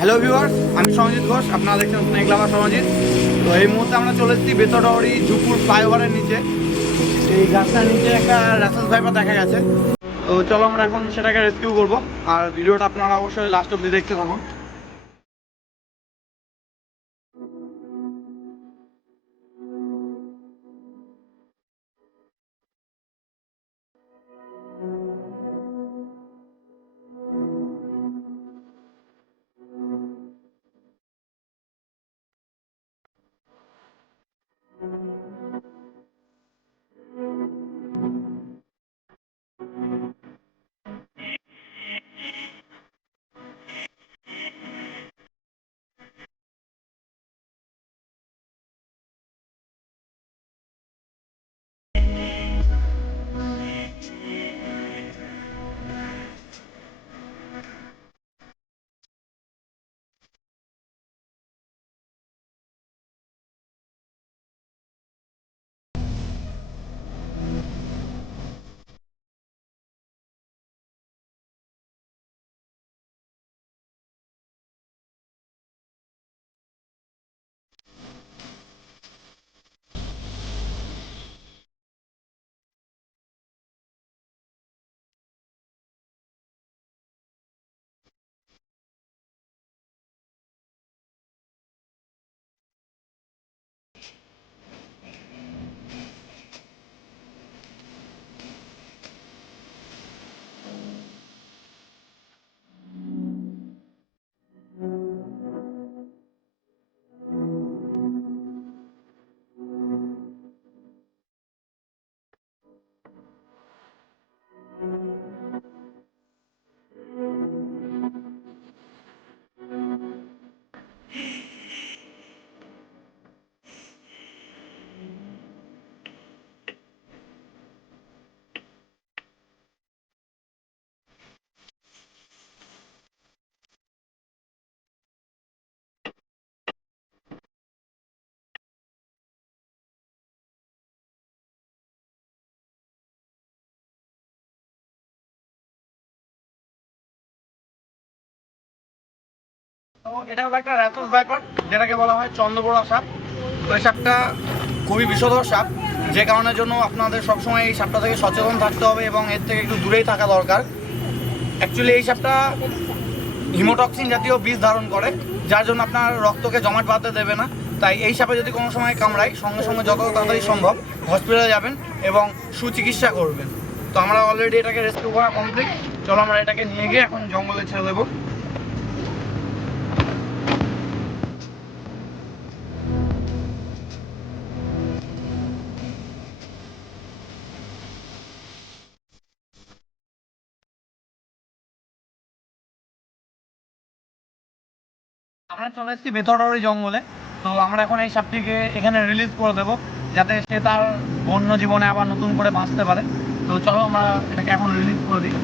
Hello viewers, আমি সঞ্জিত ঘোষ। আপনারা দেখছেন স্নেক লাভার সঞ্জিত। তো এই মুহূর্তে আমরা চলে এসেছি বেতডাওয়ারি ঝুপুর ফ্লাইওভারের নিচে। এই গাছটার নিচে একটা র্যাসেল ভাইপার দেখা গেছে। তো চলো আমরা এখন সেটাকে রেস্কিউ করবো। আর ভিডিওটা আপনারা অবশ্যই লাস্ট অব্দি দেখতে থাকুন। তো এটা হলো একটা র্যাসেল ভাইপার, যেটাকে বলা হয় চন্দ্রবোড়া সাপ। তো এই সাপটা খুবই বিষধর সাপ, যে কারণের জন্য আপনাদের সবসময় এই সাপটা থেকে সচেতন থাকতে হবে এবং এর থেকে একটু দূরেই থাকা দরকার। অ্যাকচুয়ালি এই সাপটা হিমোটক্সিন জাতীয় বিষ ধারণ করে, যার জন্য আপনার রক্তকে জমাট বাঁধতে দেবে না। তাই এই সাপে যদি কোনো সময় কামড়ায়, সঙ্গে সঙ্গে যত তাড়াতাড়ি সম্ভব হসপিটালে যাবেন এবং সুচিকিৎসা করবেন। তো আমরা অলরেডি এটাকে রেস্কিউ করা কমপ্লিট। চলো আমরা এটাকে নিয়ে গিয়ে এখন জঙ্গলে ছেড়ে দেবো। আমরা চলে এসেছি বেতডাওয়ারি জঙ্গলে। তো আমরা এখন এই সাপটিকে এখানে রিলিজ করে দেবো, যাতে সে তার বন্য জীবনে আবার নতুন করে বাঁচতে পারে। তো চলো আমরা এটাকে এখন রিলিজ করে দিই।